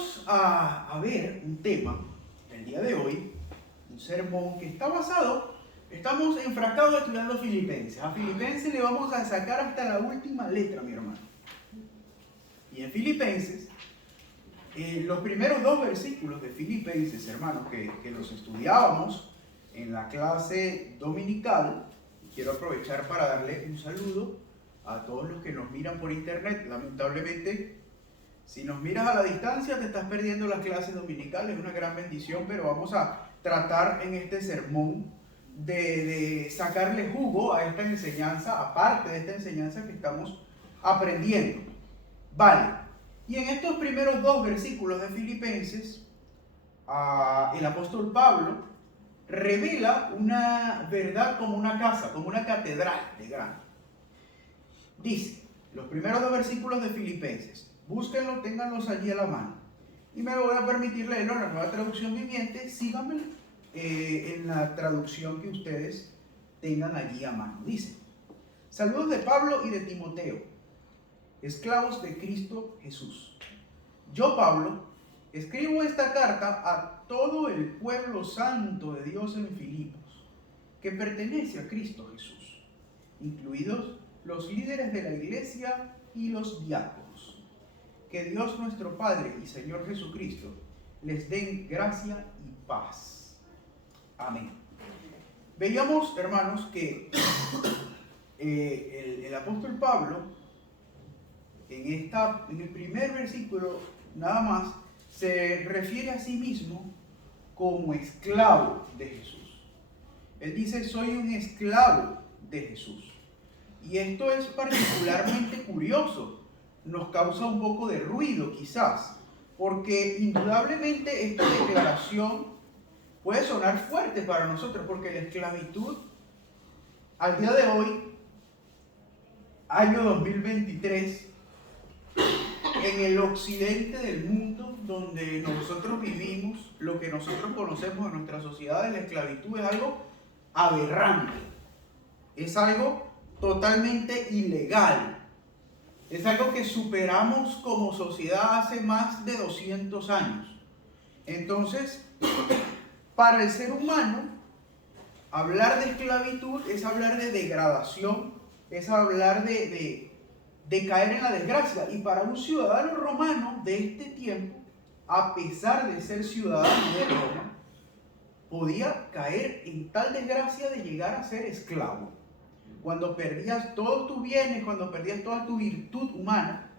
Vamos a ver un tema el día de hoy, un sermón que está basado, estamos enfrascados estudiando Filipenses. A Filipenses le vamos a sacar hasta la última letra, mi hermano. Y en Filipenses, los primeros dos versículos de Filipenses, hermanos, que los estudiábamos en la clase dominical, quiero aprovechar para darle un saludo a todos los que nos miran por internet. Lamentablemente, si nos miras a la distancia, te estás perdiendo las clases dominicales, es una gran bendición, pero vamos a tratar en este sermón de sacarle jugo a esta enseñanza, aparte de esta enseñanza que estamos aprendiendo. Vale, y en estos primeros dos versículos de Filipenses, el apóstol Pablo revela una verdad como una casa, como una catedral de grande. Dice, los primeros dos versículos de Filipenses, búsquenlo, ténganlos allí a la mano. Y me voy a permitir leerlo en la Nueva Traducción Viviente. Síganme en la traducción que ustedes tengan allí a mano. Dice, saludos de Pablo y de Timoteo, esclavos de Cristo Jesús. Yo, Pablo, escribo esta carta a todo el pueblo santo de Dios en Filipos, que pertenece a Cristo Jesús, incluidos los líderes de la iglesia y los diáconos. Que Dios nuestro Padre y Señor Jesucristo les den gracia y paz. Amén. Veíamos, hermanos, que el apóstol Pablo, en el primer versículo nada más, se refiere a sí mismo como esclavo de Jesús. Él dice, soy un esclavo de Jesús. Y esto es particularmente curioso. Nos causa un poco de ruido quizás, porque indudablemente esta declaración puede sonar fuerte para nosotros, porque la esclavitud al día de hoy, año 2023, en el occidente del mundo donde nosotros vivimos, lo que nosotros conocemos en nuestra sociedad de la esclavitud es algo aberrante, es algo totalmente ilegal. Es algo que superamos como sociedad hace más de 200 años. Entonces, para el ser humano, hablar de esclavitud es hablar de degradación, es hablar de caer en la desgracia. Y para un ciudadano romano de este tiempo, a pesar de ser ciudadano de Roma, podía caer en tal desgracia de llegar a ser esclavo. Cuando perdías todos tus bienes, cuando perdías toda tu virtud humana,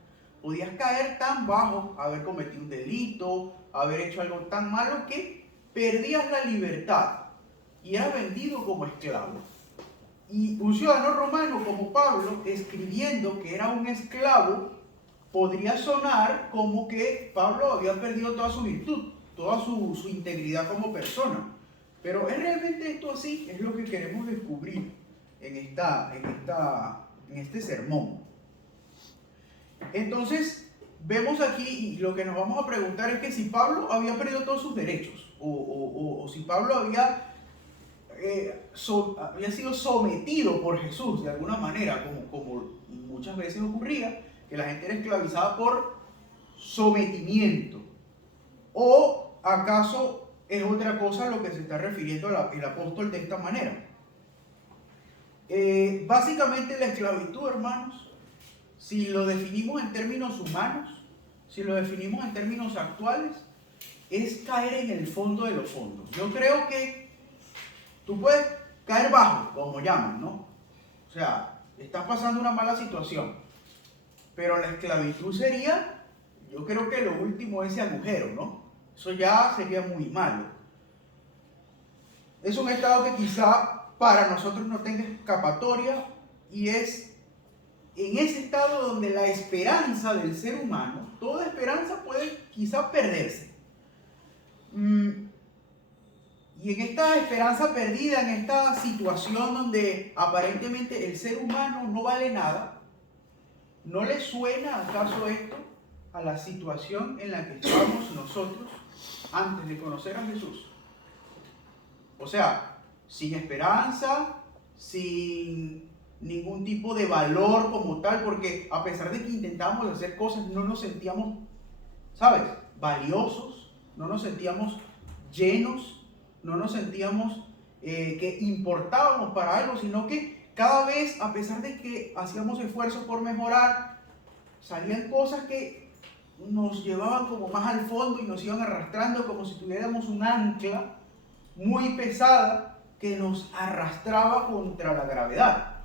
podías caer tan bajo, haber cometido un delito, haber hecho algo tan malo que perdías la libertad y eras vendido como esclavo. Y un ciudadano romano como Pablo, escribiendo que era un esclavo, podría sonar como que Pablo había perdido toda su virtud, toda su integridad como persona. Pero ¿es realmente esto así? Es lo que queremos descubrir en este sermón. Entonces, vemos aquí, y lo que nos vamos a preguntar es que si Pablo había perdido todos sus derechos, o si Pablo había sido sometido por Jesús de alguna manera, como muchas veces ocurría, que la gente era esclavizada por sometimiento. ¿O acaso es otra cosa a lo que se está refiriendo el apóstol de esta manera? Básicamente la esclavitud, hermanos, si lo definimos en términos humanos, si lo definimos en términos actuales, es caer en el fondo de los fondos. Yo creo que tú puedes caer bajo, como llaman, ¿no? O sea, estás pasando una mala situación, pero la esclavitud sería, yo creo que lo último es ese agujero, ¿no? Eso ya sería muy malo. Es un estado que quizá para nosotros no tenga escapatoria, y es en ese estado donde la esperanza del ser humano, toda esperanza puede quizá perderse. Y en esta esperanza perdida, en esta situación donde aparentemente el ser humano no vale nada, ¿no le suena acaso esto a la situación en la que estábamos nosotros antes de conocer a Jesús? O sea, sin esperanza, sin ningún tipo de valor como tal, porque a pesar de que intentábamos hacer cosas, no nos sentíamos, ¿sabes?, valiosos, no nos sentíamos llenos, no nos sentíamos que importábamos para algo, sino que cada vez, a pesar de que hacíamos esfuerzos por mejorar, salían cosas que nos llevaban como más al fondo y nos iban arrastrando como si tuviéramos un ancla muy pesada que nos arrastraba contra la gravedad.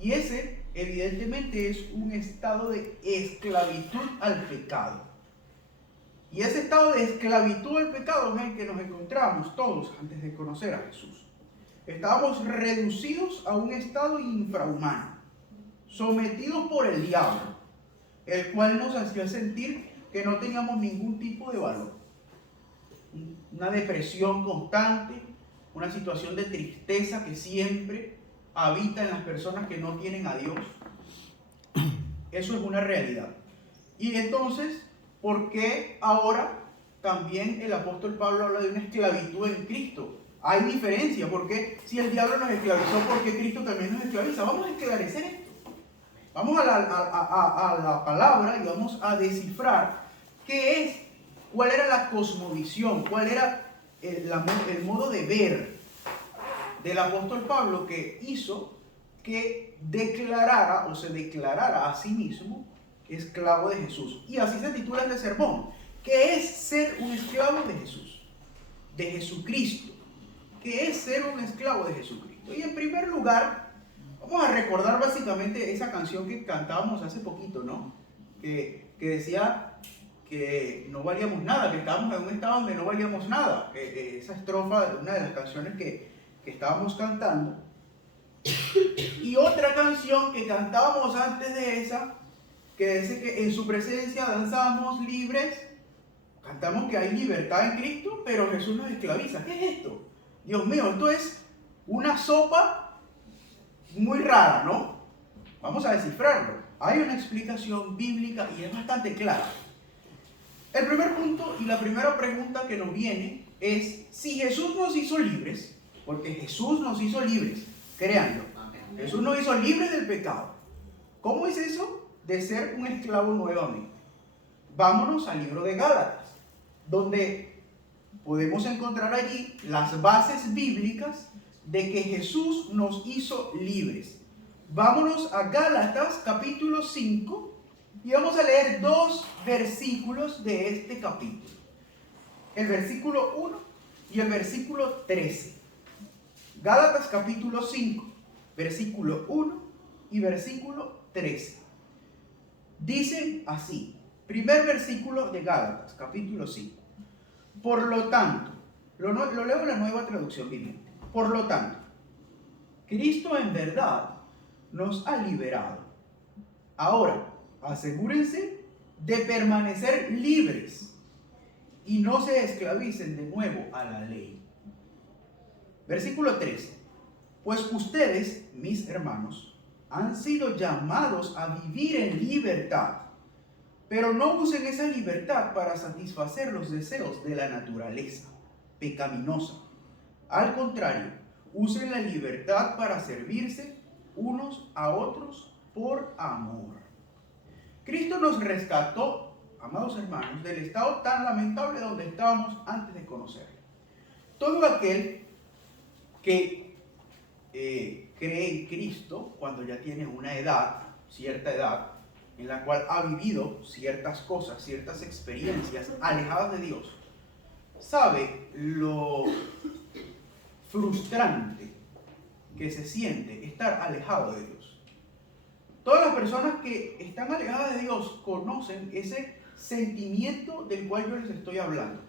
Y ese, evidentemente, es un estado de esclavitud al pecado. Y ese estado de esclavitud al pecado es el que nos encontramos todos antes de conocer a Jesús. Estábamos reducidos a un estado infrahumano, sometidos por el diablo, el cual nos hacía sentir que no teníamos ningún tipo de valor. Una depresión constante, una situación de tristeza que siempre habita en las personas que no tienen a Dios. Eso es una realidad. Y entonces, ¿por qué ahora también el apóstol Pablo habla de una esclavitud en Cristo? Hay diferencia, porque si el diablo nos esclavizó, ¿por qué Cristo también nos esclaviza? Vamos a esclarecer esto. Vamos a la palabra y vamos a descifrar qué es, cuál era la cosmovisión, cuál era el modo de ver del apóstol Pablo que hizo que declarara o se declarara a sí mismo esclavo de Jesús. Y así se titula este sermón, que es ser un esclavo de Jesús, de Jesucristo. ¿Qué es ser un esclavo de Jesucristo? Y en primer lugar, vamos a recordar básicamente esa canción que cantábamos hace poquito, ¿no? Que decía que no valíamos nada, que estábamos en un estado donde no valíamos nada. Esa estrofa de una de las canciones que estábamos cantando. Y otra canción que cantábamos antes de esa, que dice que en su presencia danzamos libres. Cantamos que hay libertad en Cristo, pero Jesús nos esclaviza. ¿Qué es esto? Dios mío, esto es una sopa muy rara, ¿no? Vamos a descifrarlo. Hay una explicación bíblica y es bastante clara. El primer punto y la primera pregunta que nos viene es si Jesús nos hizo libres, porque Jesús nos hizo libres, créanlo. Jesús nos hizo libres del pecado. ¿Cómo es eso de ser un esclavo nuevamente? Vámonos al libro de Gálatas, donde podemos encontrar allí las bases bíblicas de que Jesús nos hizo libres. Vámonos a Gálatas capítulo 5 y vamos a leer 2 versículos de este capítulo. El versículo 1 y el versículo 13. Gálatas capítulo 5, versículo 1 y versículo 13. Dicen así, primer versículo de Gálatas capítulo 5. Por lo tanto, lo leo en la Nueva Traducción Viviente. Por lo tanto, Cristo en verdad nos ha liberado. Ahora, asegúrense de permanecer libres y no se esclavicen de nuevo a la ley. Versículo 13. Pues ustedes, mis hermanos, han sido llamados a vivir en libertad, pero no usen esa libertad para satisfacer los deseos de la naturaleza pecaminosa. Al contrario, usen la libertad para servirse unos a otros por amor. Cristo nos rescató, amados hermanos, del estado tan lamentable donde estábamos antes de conocerle. Todo aquel que cree en Cristo cuando ya tiene una edad, cierta edad, en la cual ha vivido ciertas cosas, ciertas experiencias alejadas de Dios, sabe lo frustrante que se siente estar alejado de Dios. Todas las personas que están alejadas de Dios conocen ese sentimiento del cual yo les estoy hablando.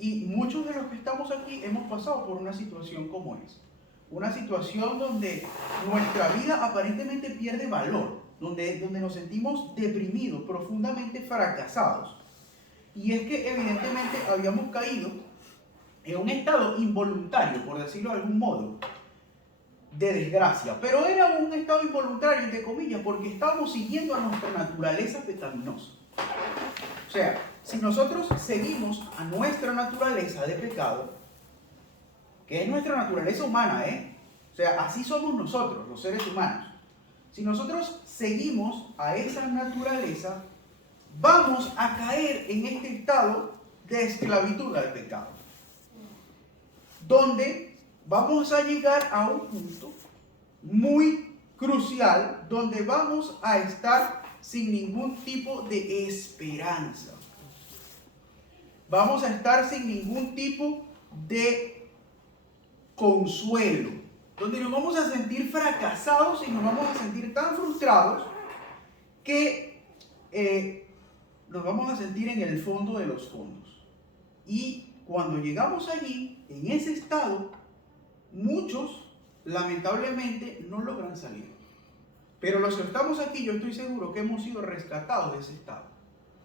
Y muchos de los que estamos aquí hemos pasado por una situación como esa. Una situación donde nuestra vida aparentemente pierde valor, donde nos sentimos deprimidos, profundamente fracasados. Y es que evidentemente habíamos caído en un estado involuntario, por decirlo de algún modo, de desgracia. Pero era un estado involuntario, entre comillas, porque estábamos siguiendo a nuestra naturaleza pecaminosa. O sea, si nosotros seguimos a nuestra naturaleza de pecado, que es nuestra naturaleza humana, o sea, así somos nosotros, los seres humanos. Si nosotros seguimos a esa naturaleza, vamos a caer en este estado de esclavitud al pecado, donde vamos a llegar a un punto muy crucial, donde vamos a estar sin ningún tipo de esperanza. Vamos a estar sin ningún tipo de consuelo, donde nos vamos a sentir fracasados y nos vamos a sentir tan frustrados que nos vamos a sentir en el fondo de los fondos. Y cuando llegamos allí, en ese estado, muchos lamentablemente no logran salir. Pero los que estamos aquí, yo estoy seguro que hemos sido rescatados de ese estado.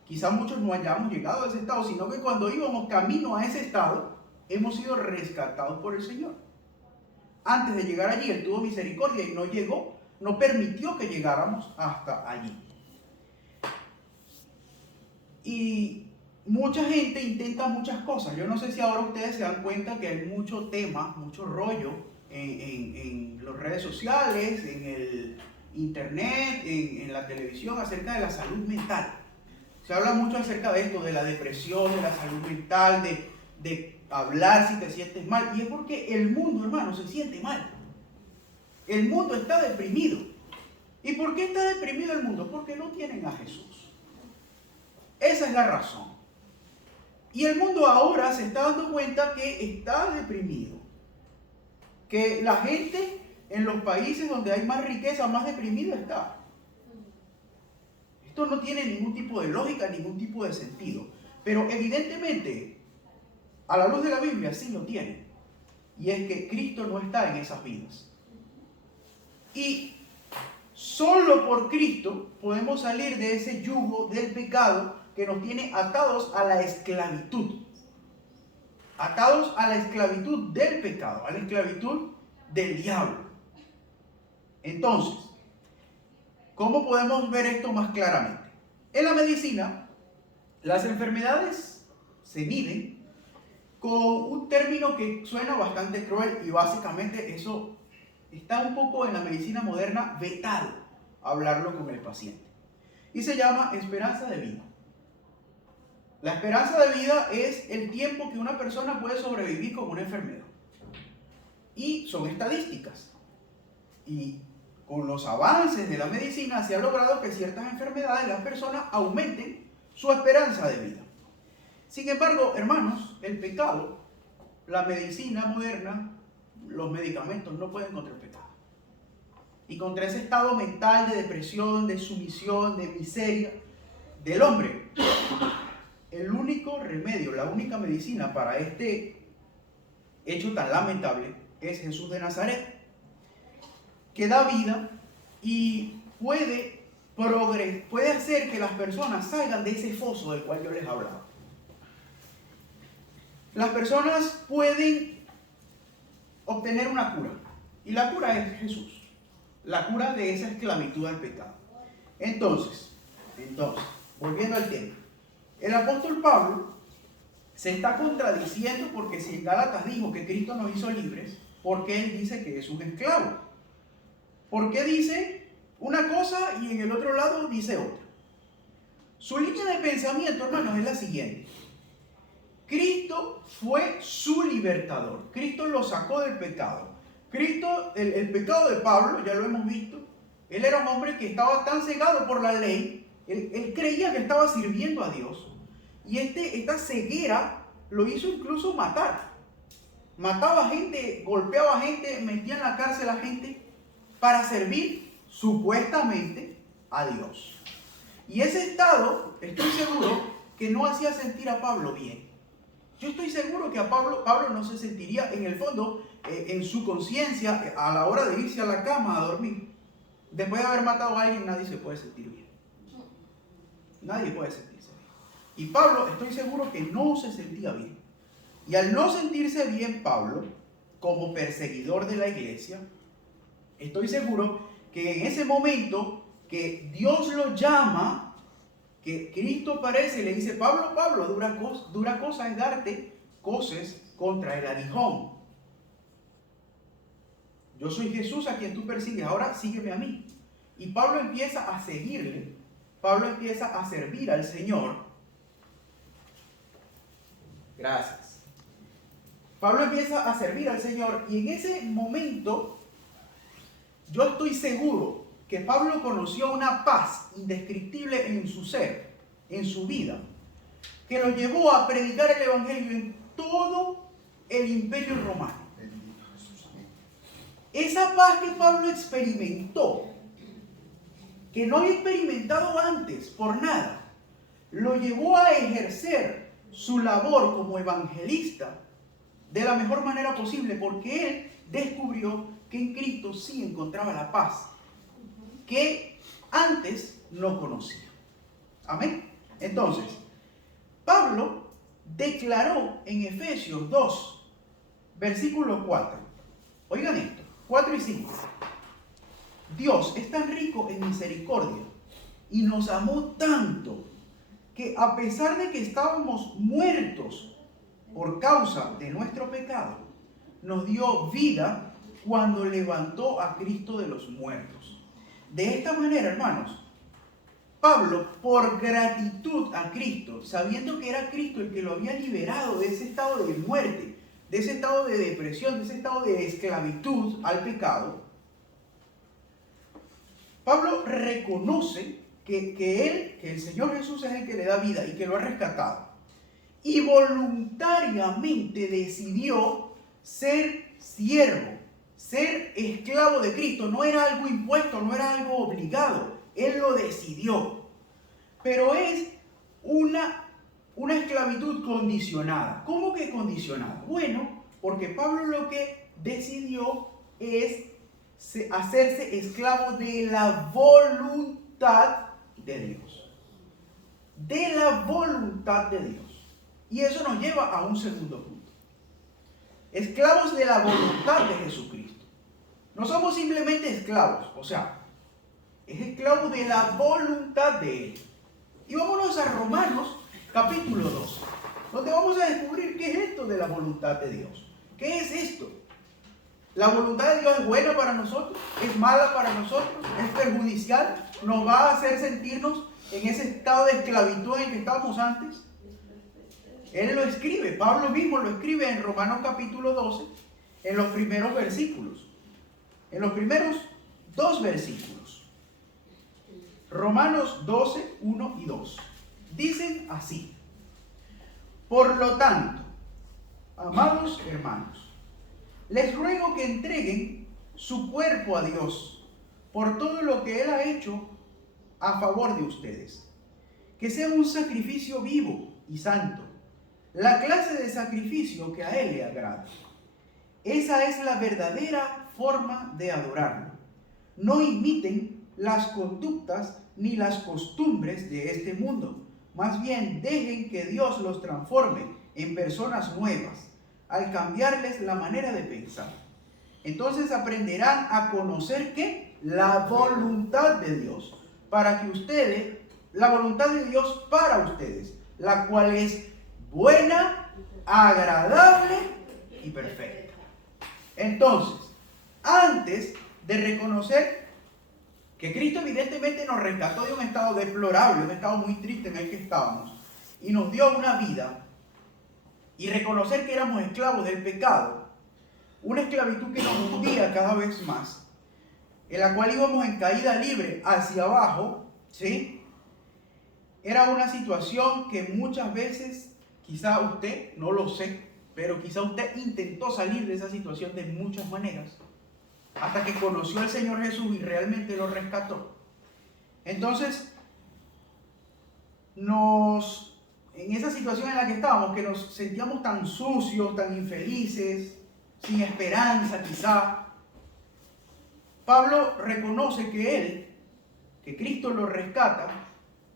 Quizá muchos no hayamos llegado a ese estado, sino que cuando íbamos camino a ese estado, hemos sido rescatados por el Señor. Antes de llegar allí, Él tuvo misericordia y no permitió que llegáramos hasta allí. Y mucha gente intenta muchas cosas. Yo no sé si ahora ustedes se dan cuenta que hay mucho tema, mucho rollo en las redes sociales, en el internet, en la televisión acerca de la salud mental. Se habla mucho acerca de esto, de la depresión, de la salud mental, de hablar si te sientes mal. Y es porque el mundo, hermano, se siente mal. El mundo está deprimido. ¿Y por qué está deprimido el mundo? Porque no tienen a Jesús. Esa es la razón. Y el mundo ahora se está dando cuenta que está deprimido. Que la gente en los países donde hay más riqueza, más deprimida está. Esto no tiene ningún tipo de lógica, ningún tipo de sentido. Pero evidentemente, a la luz de la Biblia sí lo tiene. Y es que Cristo no está en esas vidas. Y solo por Cristo podemos salir de ese yugo del pecado que nos tiene atados a la esclavitud. Atados a la esclavitud del pecado, a la esclavitud del diablo. Entonces, ¿cómo podemos ver esto más claramente? En la medicina, las enfermedades se miden con un término que suena bastante cruel y básicamente eso está un poco en la medicina moderna vetado, hablarlo con el paciente. Y se llama esperanza de vida. La esperanza de vida es el tiempo que una persona puede sobrevivir con una enfermedad. Y son estadísticas. Y con los avances de la medicina se ha logrado que ciertas enfermedades las personas aumenten su esperanza de vida. Sin embargo, hermanos, el pecado, la medicina moderna, los medicamentos no pueden contra el pecado. Y contra ese estado mental de depresión, de sumisión, de miseria del hombre, el único remedio, la única medicina para este hecho tan lamentable es Jesús de Nazaret, que da vida y puede hacer que las personas salgan de ese foso del cual yo les hablaba. Las personas pueden obtener una cura, y la cura es Jesús, la cura de esa esclavitud al pecado. Entonces, volviendo al tema, el apóstol Pablo se está contradiciendo porque si en Gálatas dijo que Cristo nos hizo libres, ¿por qué él dice que es un esclavo? ¿Por qué dice una cosa y en el otro lado dice otra? Su línea de pensamiento, hermanos, es la siguiente. Cristo fue su libertador. Cristo lo sacó del pecado. Cristo, el pecado de Pablo, ya lo hemos visto, él era un hombre que estaba tan cegado por la ley, él creía que estaba sirviendo a Dios, y esta ceguera lo hizo incluso matar. Mataba gente, golpeaba gente, metía en la cárcel a gente para servir supuestamente a Dios. Y ese estado, estoy seguro que no hacía sentir a Pablo bien. Yo estoy seguro que a Pablo no se sentiría en el fondo, en su conciencia, a la hora de irse a la cama a dormir. Después de haber matado a alguien, nadie se puede sentir bien. Nadie puede sentirse bien. Y Pablo, estoy seguro que no se sentía bien. Y al no sentirse bien Pablo, como perseguidor de la iglesia, estoy seguro que en ese momento que Dios lo llama, que Cristo aparece y le dice, Pablo, dura cosa es darte coces contra el aguijón. Yo soy Jesús a quien tú persigues, ahora sígueme a mí. Y Pablo empieza a seguirle Pablo empieza a servir al Señor. Gracias. Pablo empieza a servir al Señor y en ese momento yo estoy seguro que Pablo conoció una paz indescriptible en su ser, en su vida, que lo llevó a predicar el Evangelio en todo el Imperio Romano. Esa paz que Pablo experimentó, que no había experimentado antes por nada, lo llevó a ejercer su labor como evangelista de la mejor manera posible, porque él descubrió que en Cristo sí encontraba la paz que antes no conocía. Amén. Entonces, Pablo declaró en Efesios 2, versículo 4. Oigan esto, 4 y 5. Dios es tan rico en misericordia y nos amó tanto que a pesar de que estábamos muertos por causa de nuestro pecado, nos dio vida cuando levantó a Cristo de los muertos. De esta manera, hermanos, Pablo, por gratitud a Cristo, sabiendo que era Cristo el que lo había liberado de ese estado de muerte, de ese estado de depresión, de ese estado de esclavitud al pecado, Pablo reconoce que el Señor Jesús es el que le da vida y que lo ha rescatado. Y voluntariamente decidió ser siervo, ser esclavo de Cristo. No era algo impuesto, no era algo obligado. Él lo decidió. Pero es una esclavitud condicionada. ¿Cómo que condicionada? Bueno, porque Pablo lo que decidió es hacerse esclavo de la voluntad de Dios. De la voluntad de Dios. Y eso nos lleva a un segundo punto. Esclavos de la voluntad de Jesucristo. No somos simplemente esclavos, o sea, es esclavo de la voluntad de Él. Y vámonos a Romanos capítulo 2, donde vamos a descubrir qué es esto de la voluntad de Dios. ¿Qué es esto? ¿La voluntad de Dios es buena para nosotros? ¿Es mala para nosotros? ¿Es perjudicial? ¿Nos va a hacer sentirnos en ese estado de esclavitud en el que estábamos antes? Él lo escribe, Pablo mismo lo escribe en Romanos capítulo 12, en los primeros versículos. En los primeros 2 versículos. Romanos 12, 1 y 2. Dicen así: por lo tanto, amados hermanos, les ruego que entreguen su cuerpo a Dios por todo lo que Él ha hecho a favor de ustedes. Que sea un sacrificio vivo y santo, la clase de sacrificio que a Él le agrada. Esa es la verdadera forma de adorarlo. No imiten las conductas ni las costumbres de este mundo. Más bien, dejen que Dios los transforme en personas nuevas, al cambiarles la manera de pensar. Entonces aprenderán a conocer ¿qué? La voluntad de Dios, para que ustedes, la voluntad de Dios para ustedes, la cual es buena, agradable y perfecta. Entonces, antes de reconocer que Cristo evidentemente nos rescató de un estado deplorable, un estado muy triste en el que estábamos, y nos dio una vida, y reconocer que éramos esclavos del pecado, una esclavitud que nos hundía cada vez más, en la cual íbamos en caída libre hacia abajo, ¿sí? Era una situación que muchas veces, quizá usted, no lo sé, pero quizá usted intentó salir de esa situación de muchas maneras, hasta que conoció al Señor Jesús y realmente lo rescató. Entonces, en esa situación en la que estábamos, que nos sentíamos tan sucios, tan infelices, sin esperanza quizá, Pablo reconoce que Cristo lo rescata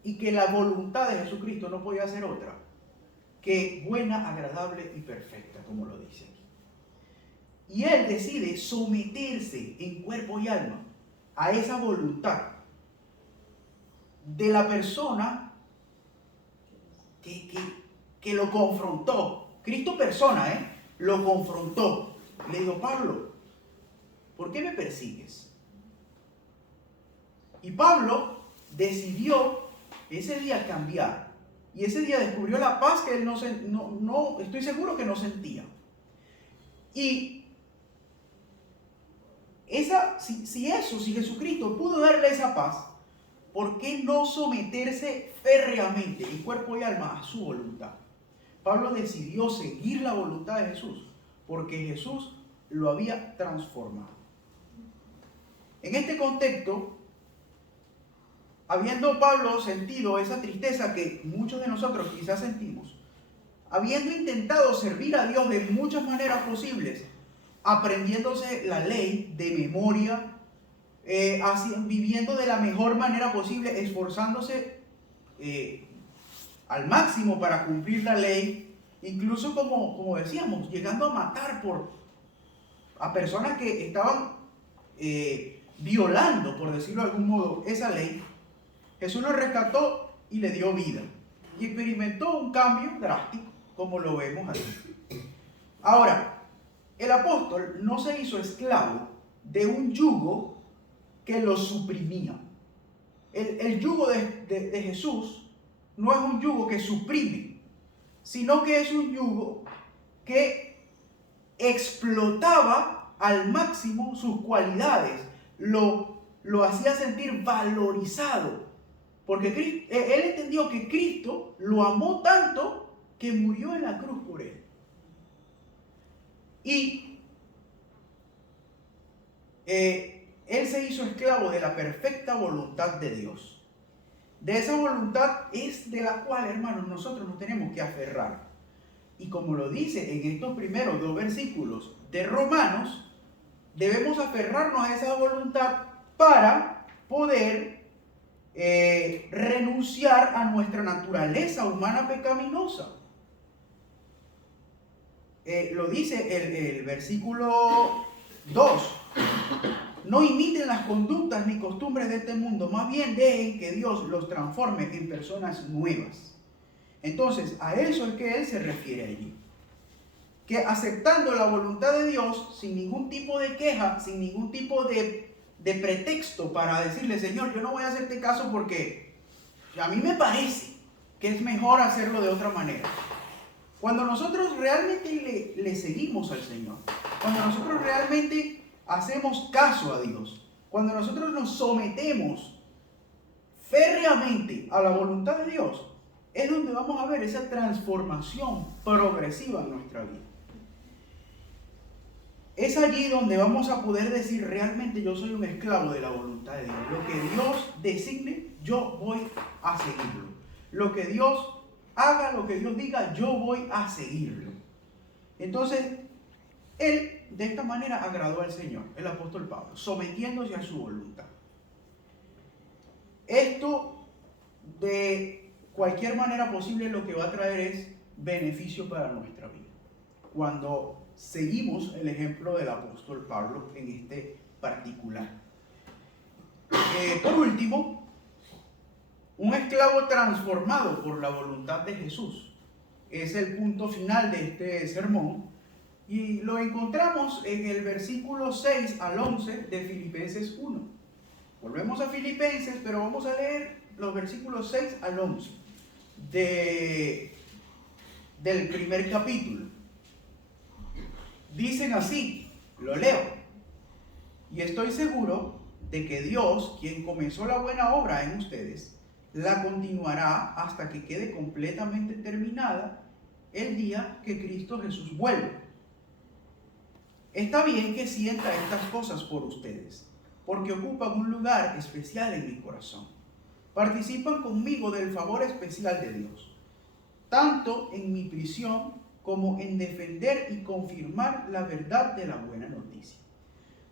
y que la voluntad de Jesucristo no podía ser otra que buena, agradable y perfecta, como lo dice aquí. Y él decide someterse en cuerpo y alma a esa voluntad de la persona que lo confrontó. Cristo persona, lo confrontó. Le dijo: Pablo, ¿por qué me persigues? Y Pablo decidió ese día cambiar. Y ese día descubrió la paz que él no estoy seguro que no sentía. Y si Jesucristo pudo darle esa paz, ¿por qué no someterse férreamente en cuerpo y alma a su voluntad? Pablo decidió seguir la voluntad de Jesús porque Jesús lo había transformado. En este contexto, habiendo Pablo sentido esa tristeza que muchos de nosotros quizás sentimos, habiendo intentado servir a Dios de muchas maneras posibles, aprendiéndose la ley de memoria, viviendo de la mejor manera posible, esforzándose al máximo para cumplir la ley, incluso como decíamos, llegando a matar a personas que estaban violando, por decirlo de algún modo, esa ley. Jesús lo rescató y le dio vida. Y experimentó un cambio drástico, como lo vemos aquí. Ahora, el apóstol no se hizo esclavo de un yugo que lo suprimía. El yugo de Jesús no es un yugo que suprime, sino que es un yugo que explotaba al máximo sus cualidades, lo hacía sentir valorizado, porque él entendió que Cristo lo amó tanto que murió en la cruz por él. Y él se hizo esclavo de la perfecta voluntad de Dios. De esa voluntad es de la cual, hermanos, nosotros nos tenemos que aferrar. Y como lo dice en estos primeros 2 versículos de Romanos, debemos aferrarnos a esa voluntad para poder renunciar a nuestra naturaleza humana pecaminosa. Lo dice el versículo 2. No imiten las conductas ni costumbres de este mundo, más bien dejen que Dios los transforme en personas nuevas. Entonces, a eso es que él se refiere allí. Que aceptando la voluntad de Dios, sin ningún tipo de queja, sin ningún tipo de pretexto para decirle, Señor, yo no voy a hacerte caso porque a mí me parece que es mejor hacerlo de otra manera. Cuando nosotros realmente le seguimos al Señor, cuando nosotros realmente hacemos caso a Dios, cuando nosotros nos sometemos férreamente a la voluntad de Dios, es donde vamos a ver esa transformación progresiva en nuestra vida. Es allí donde vamos a poder decir, realmente yo soy un esclavo de la voluntad de Dios. Lo que Dios designe, yo voy a seguirlo. Lo que Dios haga, lo que Dios diga, yo voy a seguirlo. Entonces, él de esta manera agradó al Señor, el apóstol Pablo, sometiéndose a su voluntad. Esto, de cualquier manera posible, lo que va a traer es beneficio para nuestra vida. Cuando seguimos el ejemplo del apóstol Pablo en este particular. Por último, un esclavo transformado por la voluntad de Jesús es el punto final de este sermón y lo encontramos en el versículo 6 al 11 de Filipenses 1. Volvemos a Filipenses, pero vamos a leer los versículos 6 al 11 del primer capítulo. Dicen así, lo leo: y estoy seguro de que Dios, quien comenzó la buena obra en ustedes, la continuará hasta que quede completamente terminada el día que Cristo Jesús vuelva. Está bien que sienta estas cosas por ustedes, porque ocupan un lugar especial en mi corazón. Participan conmigo del favor especial de Dios, tanto en mi prisión como en defender y confirmar la verdad de la buena noticia.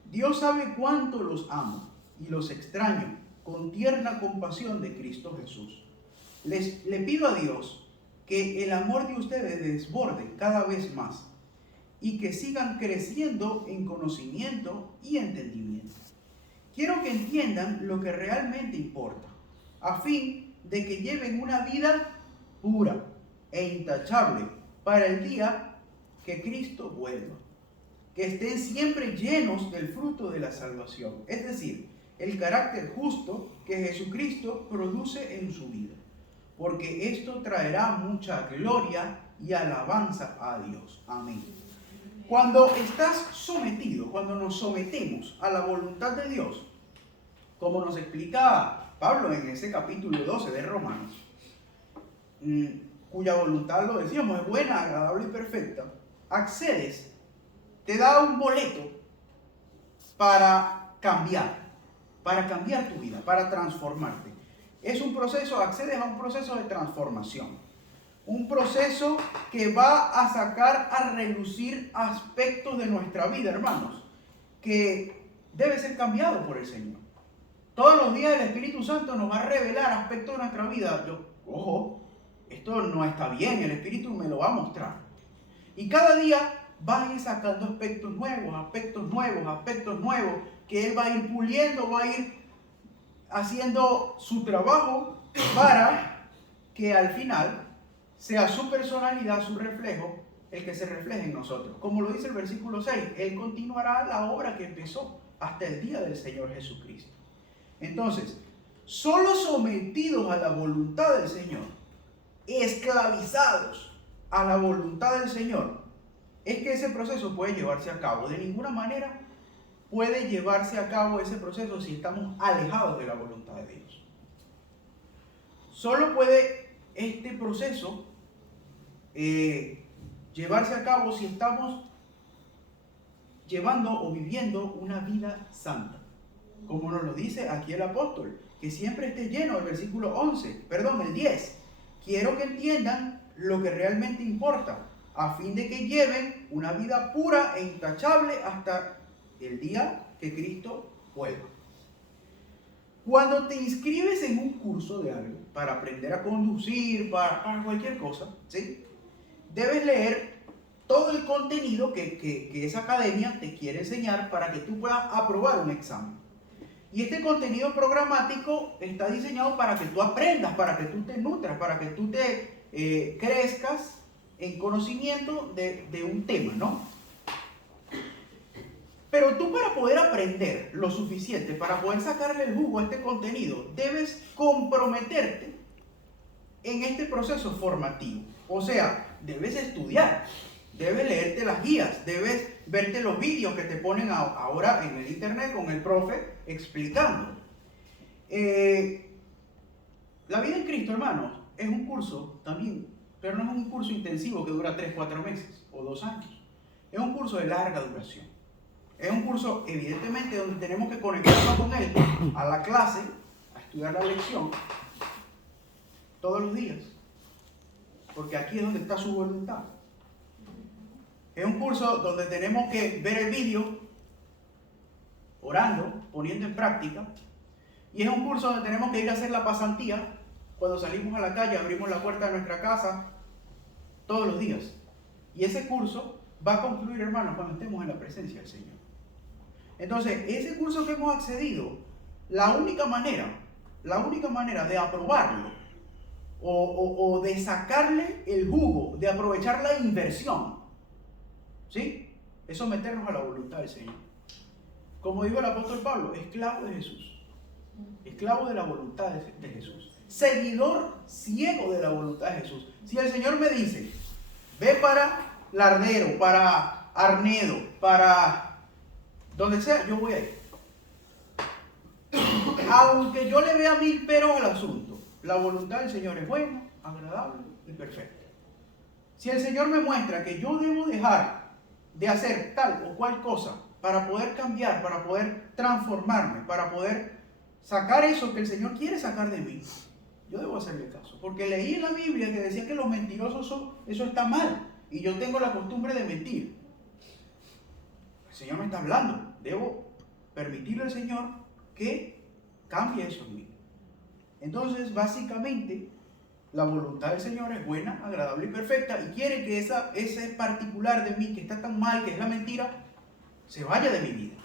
Dios sabe cuánto los amo y los extraño con tierna compasión de Cristo Jesús. Le pido a Dios que el amor de ustedes desborde cada vez más y que sigan creciendo en conocimiento y entendimiento. Quiero que entiendan lo que realmente importa, a fin de que lleven una vida pura e intachable para el día que Cristo vuelva. Que estén siempre llenos del fruto de la salvación, es decir, el carácter justo que Jesucristo produce en su vida. porque esto traerá mucha gloria y alabanza a Dios. Amén. Cuando estás sometido, cuando nos sometemos a la voluntad de Dios, como nos explica Pablo en ese capítulo 12 de Romanos, cuya voluntad, lo decíamos, es buena, agradable y perfecta, accedes, te da un boleto para cambiar tu vida, para transformarte. Es un proceso, accedes a un proceso de transformación. Un proceso que va a sacar a relucir aspectos de nuestra vida, hermanos, que debe ser cambiado por el Señor. Todos los días el Espíritu Santo nos va a revelar aspectos de nuestra vida. Ojo, esto no está bien, el Espíritu me lo va a mostrar. Y cada día va a ir sacando aspectos nuevos, que Él va a ir puliendo, va a ir haciendo su trabajo para que al final sea su personalidad, su reflejo, el que se refleje en nosotros. Como lo dice el versículo 6, Él continuará la obra que empezó hasta el día del Señor Jesucristo. Entonces, solo sometidos a la voluntad del Señor, esclavizados a la voluntad del Señor, es que ese proceso puede llevarse a cabo. De ninguna manera puede llevarse a cabo ese proceso si estamos alejados de la voluntad de Dios. Solo puede este proceso llevarse a cabo si estamos llevando o viviendo una vida santa. Como nos lo dice aquí el apóstol, que siempre esté lleno, el versículo 10. Quiero que entiendan lo que realmente importa, a fin de que lleven una vida pura e intachable hasta el día que Cristo vuelva. Cuando te inscribes en un curso de algo, para aprender a conducir, para cualquier cosa, ¿sí?, debes leer todo el contenido que esa academia te quiere enseñar para que tú puedas aprobar un examen. Y este contenido programático está diseñado para que tú aprendas, para que tú te nutras, para que tú te crezcas en conocimiento de un tema, ¿no? Pero tú, para poder aprender lo suficiente, para poder sacarle el jugo a este contenido, debes comprometerte en este proceso formativo. O sea, debes estudiar, debes leerte las guías, debes verte los vídeos que te ponen ahora en el internet con el profe explicando. La vida en Cristo, hermanos, es un curso también, pero no es un curso intensivo que dura 3-4 meses o 2 años. Es un curso de larga duración. Es un curso, evidentemente, donde tenemos que conectarnos con Él a la clase, a estudiar la lección, todos los días. Porque aquí es donde está su voluntad. Es un curso donde tenemos que ver el vídeo, orando, poniendo en práctica. Y es un curso donde tenemos que ir a hacer la pasantía. Cuando salimos a la calle, abrimos la puerta de nuestra casa, todos los días. Y ese curso va a concluir, hermanos, cuando estemos en la presencia del Señor. Entonces, ese curso que hemos accedido, la única manera de aprobarlo o de sacarle el jugo, de aprovechar la inversión, ¿sí?, es someternos a la voluntad del Señor. Como dijo el apóstol Pablo, esclavo de Jesús, esclavo de la voluntad de Jesús, seguidor ciego de la voluntad de Jesús. Si el Señor me dice, ve para Lardero, para Arnedo, para donde sea, yo voy a ir. Aunque yo le vea 1000 peros al asunto, la voluntad del Señor es buena, agradable y perfecta. Si el Señor me muestra que yo debo dejar de hacer tal o cual cosa para poder cambiar, para poder transformarme, para poder sacar eso que el Señor quiere sacar de mí, yo debo hacerle caso. Porque leí en la Biblia que decía que los mentirosos eso está mal. Y yo tengo la costumbre de mentir. El Señor me está hablando. Debo permitirle al Señor que cambie eso en mí. Entonces, básicamente, la voluntad del Señor es buena, agradable y perfecta, y quiere que ese particular de mí que está tan mal, que es la mentira, se vaya de mi vida.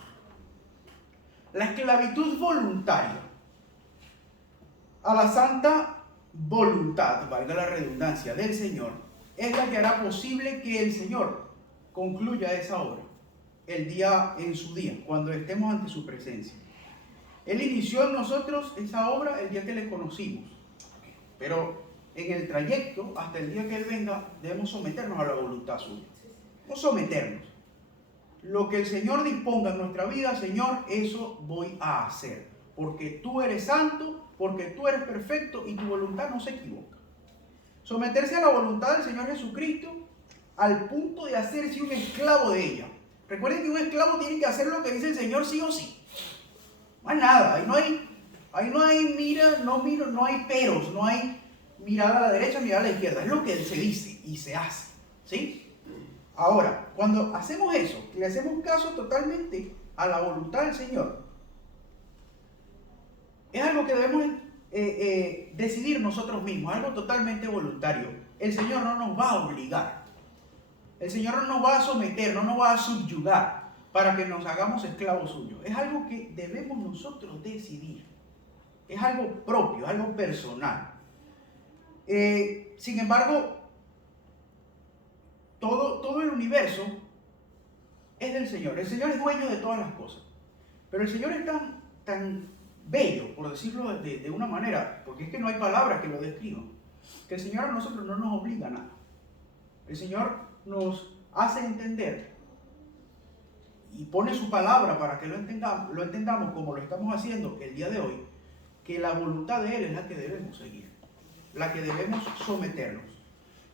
La esclavitud voluntaria a la santa voluntad, valga la redundancia, del Señor, es la que hará posible que el Señor concluya esa obra en su día, cuando estemos ante su presencia. Él inició en nosotros esa obra el día que le conocimos, pero en el trayecto, hasta el día que Él venga, debemos someternos a la voluntad suya. No someternos. Lo que el Señor disponga en nuestra vida, Señor, eso voy a hacer. Porque tú eres santo, porque tú eres perfecto y tu voluntad no se equivoca. Someterse a la voluntad del Señor Jesucristo al punto de hacerse un esclavo de ella. Recuerden que un esclavo tiene que hacer lo que dice el Señor sí o sí. Más nada, ahí no hay peros, no hay mirada a la derecha, mirada a la izquierda. Es lo que se dice y se hace. ¿Sí? Ahora, cuando hacemos eso, le hacemos caso totalmente a la voluntad del Señor, es algo que debemos decidir nosotros mismos, algo totalmente voluntario. El Señor no nos va a obligar. El Señor no nos va a someter, no nos va a subyugar para que nos hagamos esclavos suyos. Es algo que debemos nosotros decidir. Es algo propio, algo personal. Sin embargo, todo el universo es del Señor. El Señor es dueño de todas las cosas. Pero el Señor es tan bello, por decirlo de una manera, porque es que no hay palabras que lo describan, que el Señor a nosotros no nos obliga a nada. El Señor nos hace entender y pone su palabra para que lo entendamos como lo estamos haciendo el día de hoy, que la voluntad de Él es la que debemos seguir, la que debemos someternos.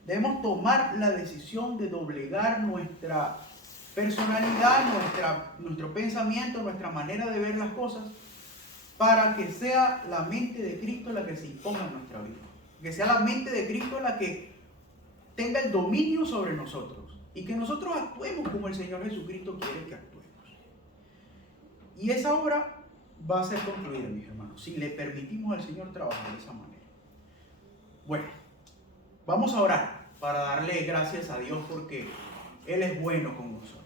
Debemos tomar la decisión de doblegar nuestra personalidad, nuestro pensamiento, nuestra manera de ver las cosas, para que sea la mente de Cristo la que se imponga en nuestra vida. Que sea la mente de Cristo la que tenga el dominio sobre nosotros. Y que nosotros actuemos como el Señor Jesucristo quiere que actuemos. Y esa obra va a ser concluida, mis hermanos, si le permitimos al Señor trabajar de esa manera. Bueno, vamos a orar para darle gracias a Dios porque Él es bueno con nosotros.